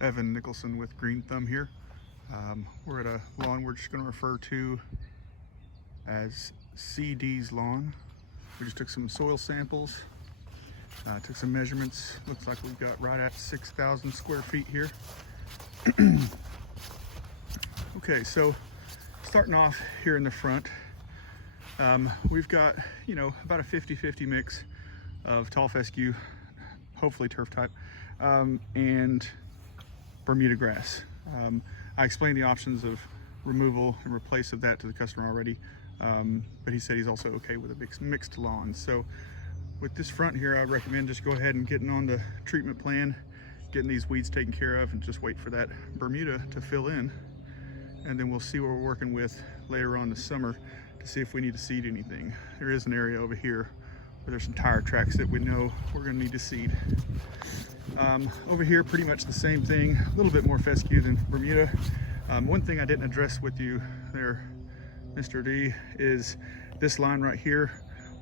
Evan Nicholson with Green Thumb here. We're at a lawn we're just going to refer to as CD's lawn. We just took some soil samples, took some measurements. Looks like we've got right at 6,000 square feet here. Okay, so starting off here in the front, we've got, about a 50-50 mix of tall fescue, hopefully turf type, and Bermuda grass. I explained the options of removal and replace of that to the customer already, but he said he's also okay with a mixed lawn. So with this front here, I recommend just go ahead and getting on the treatment plan, getting these weeds taken care of, and just wait for that Bermuda to fill in. And then we'll see what we're working with later on this summer to see if we need to seed anything. There is an area over here where there's some tire tracks that we know we're gonna need to seed. Over here, pretty much the same thing, a little bit more fescue than Bermuda. One thing I didn't address with you there, Mr. D, is this line right here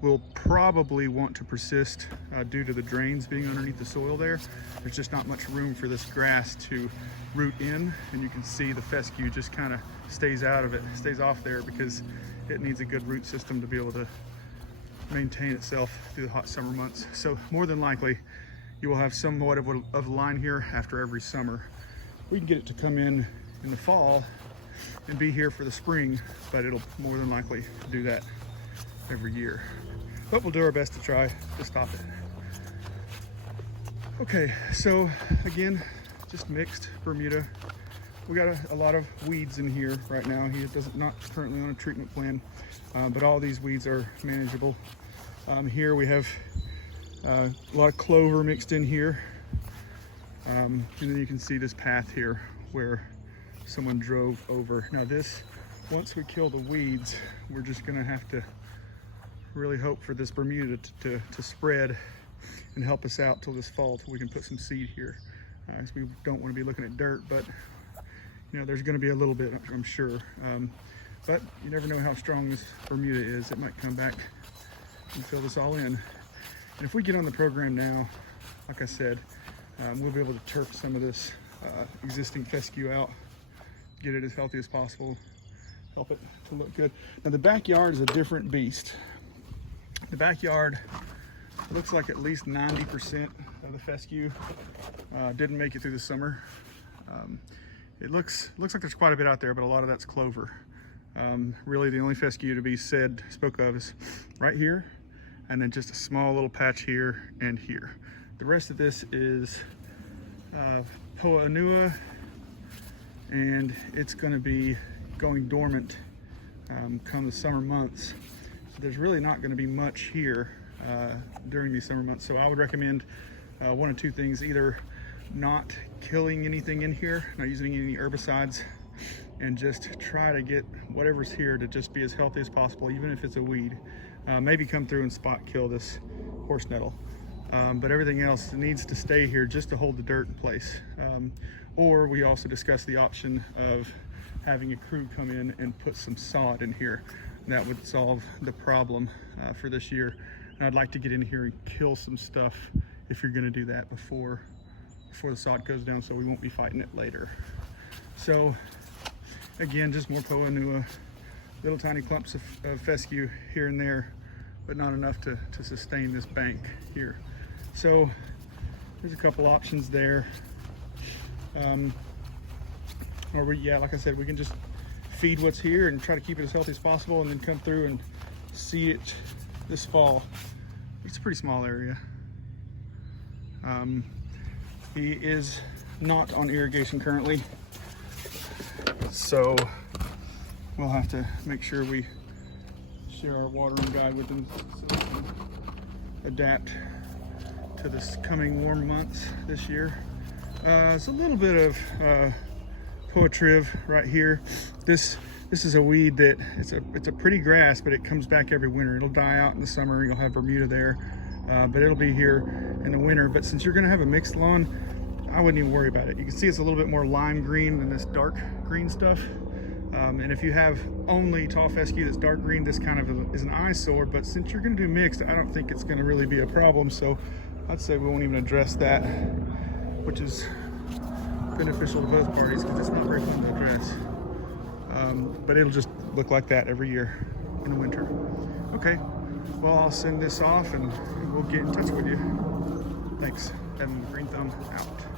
will probably want to persist due to the drains being underneath the soil there. There's just not much room for this grass to root in, and you can see the fescue just kind of stays off there because it needs a good root system to be able to maintain itself through the hot summer months. So more than likely, you will have somewhat of a line here after every summer. We can get it to come in the fall and be here for the spring, but it'll more than likely do that every year. But we'll do our best to try to stop it. Okay, so again, just mixed Bermuda. We got a lot of weeds in here right now. He not currently on a treatment plan, but all these weeds are manageable. Here we have a lot of clover mixed in here. And then you can see this path here where someone drove over. Now this, once we kill the weeds, we're just gonna have to really hope for this Bermuda to spread and help us out till this fall, till we can put some seed here. As we don't want to be looking at dirt, but there's going to be a little bit, I'm sure. But you never know how strong this Bermuda is. It might come back and fill this all in. And if we get on the program now, like I said, we'll be able to turf some of this existing fescue out, get it as healthy as possible, help it to look good. Now the backyard is a different beast. The backyard looks like at least 90% of the fescue didn't make it through the summer. It looks like there's quite a bit out there, but a lot of that's clover. Really the only fescue to be spoke of is right here, and then just a small little patch here and here. The rest of this is Poa annua, and it's gonna be going dormant come the summer months. So there's really not gonna be much here during these summer months. So I would recommend one of two things: either not killing anything in here, not using any herbicides, and just try to get whatever's here to just be as healthy as possible, even if it's a weed. Maybe come through and spot kill this horse nettle. But everything else needs to stay here just to hold the dirt in place. Or we also discussed the option of having a crew come in and put some sod in here. That would solve the problem for this year. And I'd like to get in here and kill some stuff if you're gonna do that before the sod goes down, so we won't be fighting it later. So again, just more Poa annua, little tiny clumps of fescue here and there, but not enough to sustain this bank here. So there's a couple options there. Like I said, we can just feed what's here and try to keep it as healthy as possible, and then come through and seed it this fall. It's a pretty small area. He is not on irrigation currently, so we'll have to make sure we share our watering guide with him so we can adapt to this coming warm months this year. It's a little bit of Poa triv right here. This is a weed that it's a pretty grass, but it comes back every winter. It'll die out in the summer. You'll have Bermuda there, but it'll be here in the winter. But since you're going to have a mixed lawn, I wouldn't even worry about it. You can see it's a little bit more lime green than this dark green stuff. And if you have only tall fescue that's dark green, this kind of is an eyesore. But since you're going to do mixed, I don't think it's going to really be a problem. So I'd say we won't even address that, which is beneficial to both parties because it's not very fun to dress. But it'll just look like that every year in the winter. Okay, well, I'll send this off and we'll get in touch with you. Thanks. Evan, Green Thumb out.